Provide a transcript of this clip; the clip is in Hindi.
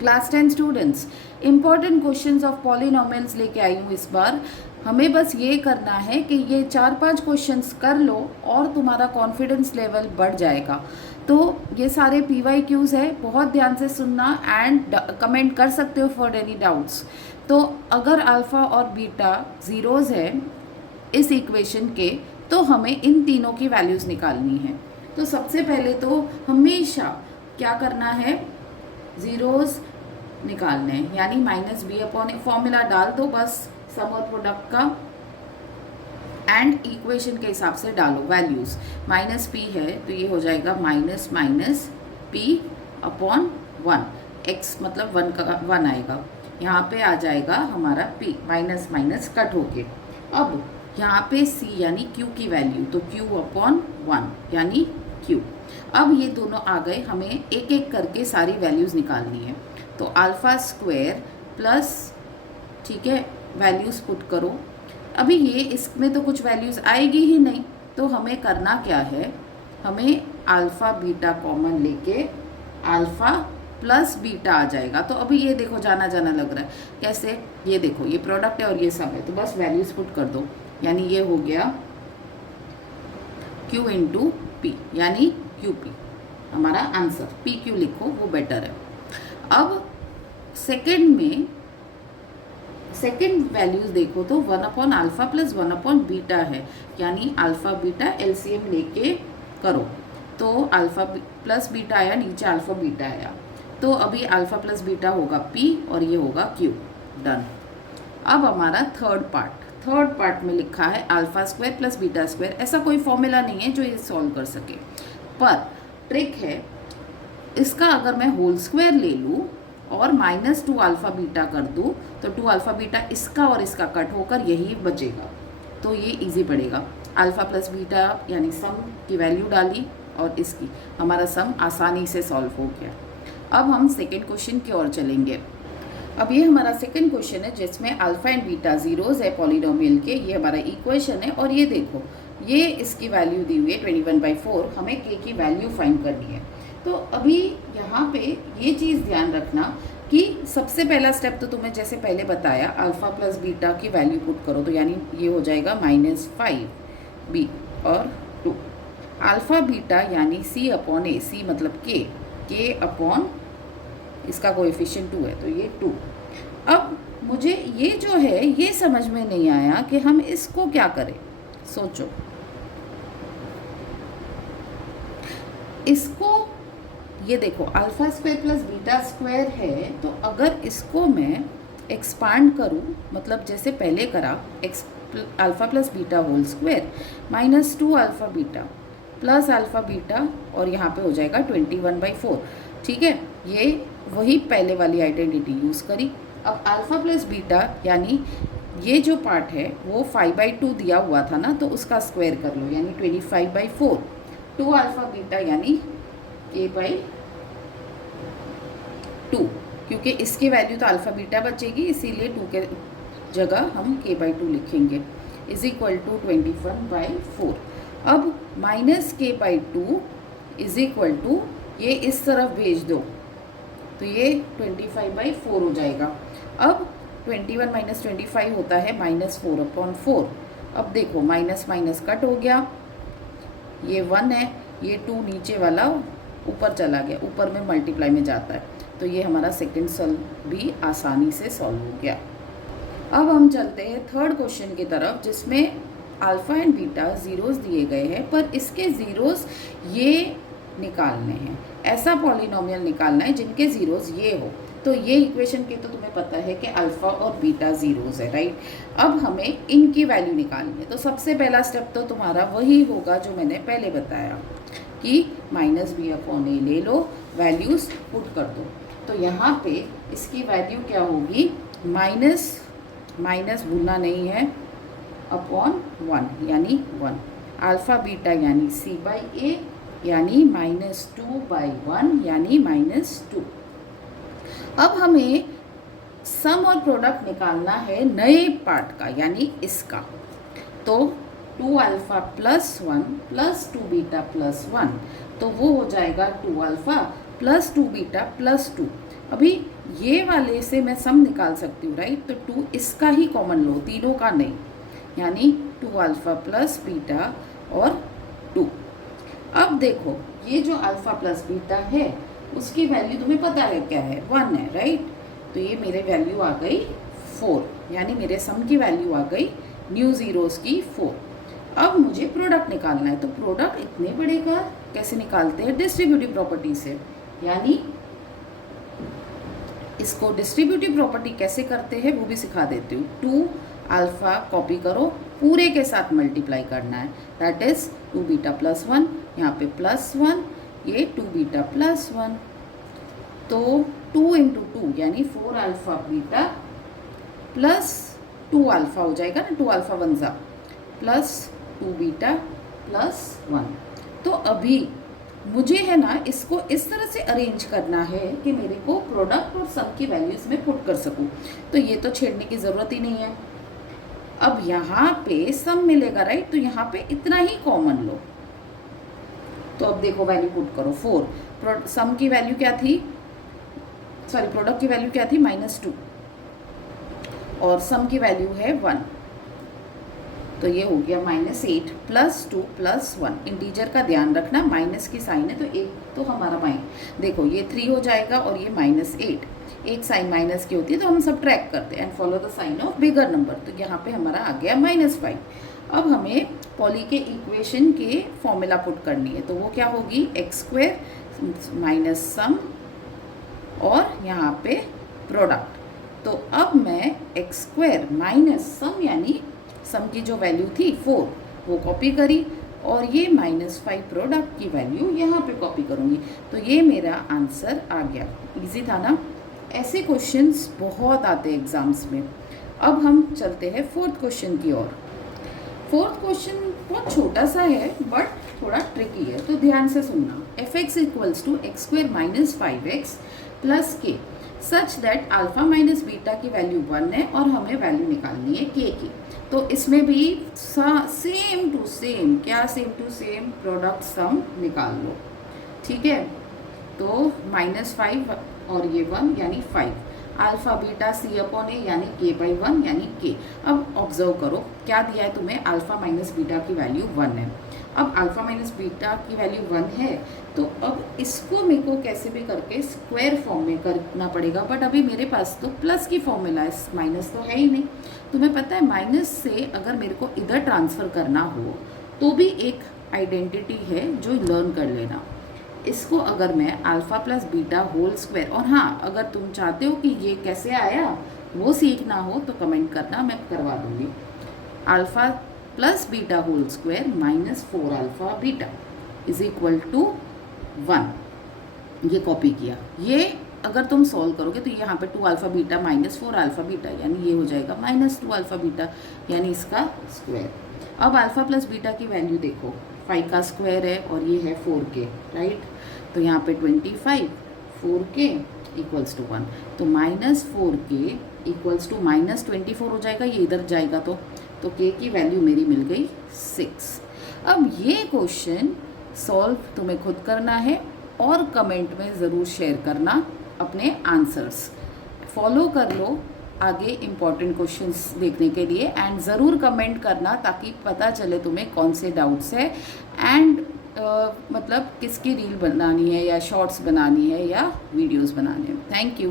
Class 10 students, important questions of polynomials लेके आई हूँ इस बार। हमें बस ये करना है कि ये 4-5 क्वेश्चंस कर लो और तुम्हारा कॉन्फिडेंस लेवल बढ़ जाएगा। तो ये सारे PYQs है, बहुत ध्यान से सुनना एंड कमेंट कर सकते हो फॉर एनी डाउट्स। तो अगर अल्फ़ा और बीटा ज़ीरोज़ है इस इक्वेशन के, तो हमें इन तीनों की वैल्यूज़ निकालनी है। तो सबसे पहले तो हमेशा क्या करना है, ज़ीरोज़ निकालने हैं, यानी -b/, फॉर्मूला डाल दो बस सम और प्रोडक्ट का एंड इक्वेशन के हिसाब से डालो वैल्यूज़। -p है तो ये हो जाएगा -p/1, x मतलब 1 का 1 आएगा, यहाँ पे आ जाएगा हमारा p, माइनस कट होके। अब यहाँ पे c यानी q की वैल्यू, तो q/1 यानी q। अब ये दोनों आ गए, हमें एक एक करके सारी वैल्यूज़ निकालनी है। तो अल्फ़ा स्क्वायर प्लस, ठीक है, वैल्यूज़ पुट करो। अभी ये इसमें तो कुछ वैल्यूज़ आएगी ही नहीं, तो हमें करना क्या है, हमें अल्फ़ा बीटा कॉमन लेके अल्फ़ा प्लस बीटा आ जाएगा। तो अभी ये देखो जाना जाना लग रहा है, कैसे, ये देखो ये प्रोडक्ट है और ये सब है, तो बस वैल्यूज़ पुट कर दो, यानी ये हो गया q इंटू पी, यानी QP हमारा आंसर। PQ लिखो वो बेटर है। अब सेकंड में सेकंड वैल्यूज़ देखो तो 1/α प्लस 1/बीटा है, यानी अल्फ़ा बीटा LCM लेके करो। तो अल्फ़ा प्लस बीटा आया, नीचे अल्फ़ा बीटा आया, तो अभी अल्फ़ा प्लस बीटा होगा P और ये होगा Q। डन। अब हमारा थर्ड पार्ट में लिखा है alpha square plus beta square. ऐसा कोई फॉर्मूला नहीं है जो ये सॉल्व कर सके, पर ट्रिक है इसका, अगर मैं होल स्क्वायर ले लूँ और -2 अल्फ़ा बीटा कर दूँ तो 2 अल्फ़ा बीटा इसका और इसका कट होकर यही बचेगा, तो ये इजी पड़ेगा। अल्फ़ा प्लस बीटा यानी सम की वैल्यू डाली और इसकी, हमारा सम आसानी से सॉल्व हो गया। अब हम सेकेंड क्वेश्चन की ओर चलेंगे। अब ये हमारा सेकंड क्वेश्चन है जिसमें अल्फ़ा एंड बीटा ज़ीरोज़ है पॉलिनोमियल के, ये हमारा इक्वेशन है। और ये देखो ये इसकी वैल्यू दी हुई है 21/4, हमें k की वैल्यू फाइंड करनी है। तो अभी यहाँ पे ये चीज़ ध्यान रखना कि सबसे पहला स्टेप तो तुम्हें जैसे पहले बताया, अल्फ़ा प्लस बीटा की वैल्यू पुट करो, तो यानी ये हो जाएगा -5b और 2। अल्फ़ा बीटा यानी c/a, c मतलब k/, इसका कोएफिशिएंट 2 है तो ये 2। अब मुझे ये जो है ये समझ में नहीं आया कि हम इसको क्या करें, सोचो। इसको ये देखो alpha square plus beta square है, तो अगर इसको मैं एक्सपांड करूँ, मतलब जैसे पहले करा, alpha plus beta whole square -2 alpha beta plus alpha beta, और यहाँ पे हो जाएगा 21/4। ठीक है, ये वही पहले वाली आइडेंटिटी यूज़ करी। अब अल्फ़ा प्लस बीटा यानी ये जो पार्ट है वो 5/2 दिया हुआ था ना, तो उसका स्क्वायर कर लो, यानी 25/4। 2 अल्फ़ा बीटा यानी k/2, क्योंकि इसकी वैल्यू तो अल्फ़ा बीटा बचेगी, इसीलिए 2 के जगह हम k/2 लिखेंगे, इज इक्वल टू 21/4। अब -k/2 इज इक्वल टू, ये इस तरफ भेज दो तो ये 25/4 हो जाएगा। अब 21 - 25 होता है -4/4। अब देखो माइनस माइनस कट हो गया, ये 1 है, ये 2 नीचे वाला ऊपर चला गया, ऊपर में मल्टीप्लाई में जाता है, तो ये हमारा सेकंड सॉल्व भी आसानी से सॉल्व हो गया। अब हम चलते हैं थर्ड क्वेश्चन की तरफ, जिसमें अल्फ़ा एंड बीटा ज़ीरोज़ दिए गए हैं, पर इसके ज़ीरोज़ ये निकालने हैं, ऐसा पॉलिनोमियल निकालना है जिनके ज़ीरोज़ ये हो। तो ये इक्वेशन के तो तुम्हें पता है कि अल्फ़ा और बीटा ज़ीरोज़ है, राइट। अब हमें इनकी वैल्यू निकालनी है, तो सबसे पहला स्टेप तो तुम्हारा वही होगा जो मैंने पहले बताया कि -b/a ले लो, वैल्यूज़ पुट कर दो। तो यहाँ पे इसकी वैल्यू क्या होगी, माइनस भूलना नहीं है, /1 यानी 1, अल्फ़ा बीटा यानी c/a यानी -2/1 यानी -2। अब हमें सम और प्रोडक्ट निकालना है नए पार्ट का, यानी इसका। तो 2 alpha plus 1 plus 2 beta plus 1, तो वो हो जाएगा 2 अल्फ़ा प्लस 2 बीटा प्लस 2। अभी ये वाले से मैं सम निकाल सकती हूँ, राइट। तो 2 इसका ही कॉमन लो, तीनों का नहीं, यानी 2 अल्फ़ा प्लस बीटा और 2। अब देखो ये जो अल्फ़ा प्लस बीटा है उसकी वैल्यू तुम्हें पता है क्या है, 1 है, राइट। तो ये मेरे वैल्यू आ गई 4, यानी मेरे सम की वैल्यू आ गई न्यू ज़ीरोज़ की 4। अब मुझे प्रोडक्ट निकालना है, तो प्रोडक्ट इतने बड़े का कैसे निकालते हैं, डिस्ट्रीब्यूटिव प्रॉपर्टी से। यानी इसको डिस्ट्रीब्यूटिव प्रॉपर्टी कैसे करते हैं वो भी सिखा देती हूँ। 2 अल्फ़ा कॉपी करो, पूरे के साथ मल्टीप्लाई करना है, दैट इज़ 2 बीटा प्लस 1, यहाँ पे प्लस 1, ये 2 बीटा प्लस 1। तो 2 इंटू 2 यानी 4 अल्फ़ा बीटा प्लस 2 अल्फ़ा हो जाएगा ना, 2 अल्फ़ा 1 ज़ा प्लस 2 बीटा प्लस 1। तो अभी मुझे है ना इसको इस तरह से अरेंज करना है कि मेरे को प्रोडक्ट और सम की वैल्यूज़ में पुट कर सकूं। तो ये तो छेड़ने की ज़रूरत ही नहीं है। अब यहाँ पे सम मिलेगा, राइट। तो यहाँ पे इतना ही कॉमन लो। तो अब देखो वैल्यू पुट करो, 4, सम की वैल्यू क्या थी, सॉरी प्रोडक्ट की वैल्यू क्या थी, -2, और सम की वैल्यू है 1। तो ये हो गया -8 प्लस 2 प्लस 1। इंटीजर का ध्यान रखना, माइनस की साइन है तो एक तो हमारा देखो ये 3 हो जाएगा और ये -8। एक साइन माइनस की होती है तो हम सब ट्रैक करते हैं, and follow the sign of bigger number. तो यहाँ पे हमारा आ गया -5। अब हमें पॉली के इक्वेशन के फॉर्मूला पुट करनी है, तो वो क्या होगी, x² माइनस सम और यहाँ पे प्रोडक्ट। तो अब मैं x² माइनस सम यानी सम की जो वैल्यू थी 4 वो कॉपी करी, और ये -5 प्रोडक्ट की वैल्यू यहाँ पे कॉपी करूँगी। तो ये मेरा आंसर आ गया। इजी था ना। ऐसे क्वेश्चंस बहुत आते हैं एग्जाम्स में। अब हम चलते हैं 4th क्वेश्चन की ओर। 4th क्वेश्चन बहुत छोटा सा है बट थोड़ा ट्रिकी है, तो ध्यान से सुनना। fx equals to x² minus 5x plus k such that alpha minus beta की वैल्यू 1 है और हमें वैल्यू निकालनी है k की। तो इसमें भी सेम टू सेम, क्या सेम टू सेम, प्रोडक्ट सम निकाल लो, ठीक है। तो -5 और ये 1 यानी 5, अल्फ़ा बीटा c/a यानी k/1 यानी k। अब ऑब्जर्व करो क्या दिया है तुम्हें, अल्फ़ा माइनस बीटा की वैल्यू 1 है। अब अल्फ़ा माइनस बीटा की वैल्यू 1 है, तो अब इसको मेरे को कैसे भी करके स्क्वायर फॉर्म में करना पड़ेगा, बट अभी मेरे पास तो प्लस की फॉर्मूला है, माइनस तो है ही नहीं। तुम्हें पता है माइनस से अगर मेरे को इधर ट्रांसफ़र करना हो तो भी एक आइडेंटिटी है जो लर्न कर लेना। इसको अगर मैं alpha plus beta whole square, और हाँ अगर तुम चाहते हो कि ये कैसे आया वो सीखना हो तो कमेंट करना, मैं करवा दूँगी। Alpha plus beta whole square minus 4 alpha beta is equal to 1। ये कॉपी किया। ये अगर तुम सॉल्व करोगे तो यहाँ पे 2 alpha beta minus 4 alpha beta यानी ये हो जाएगा -2 अल्फ़ा बीटा, यानी इसका स्क्वायर। अब अल्फ़ा प्लस बीटा की वैल्यू देखो, 5 का स्क्वायर है और ये है 4k, राइट। तो यहाँ पे 25, 4k इक्वल्स टू 1, तो -4k इक्वल्स टू -24 हो जाएगा, ये इधर जाएगा तो k की वैल्यू मेरी मिल गई 6। अब ये क्वेश्चन सॉल्व तुम्हें खुद करना है और कमेंट में ज़रूर शेयर करना अपने आंसर्स। फॉलो कर लो आगे इम्पॉर्टेंट क्वेश्चंस देखने के लिए, एंड ज़रूर कमेंट करना ताकि पता चले तुम्हें कौन से डाउट्स है, एंड मतलब किसकी रील बनानी है या शॉर्ट्स बनानी है या वीडियोस बनाने हैं। Thank you.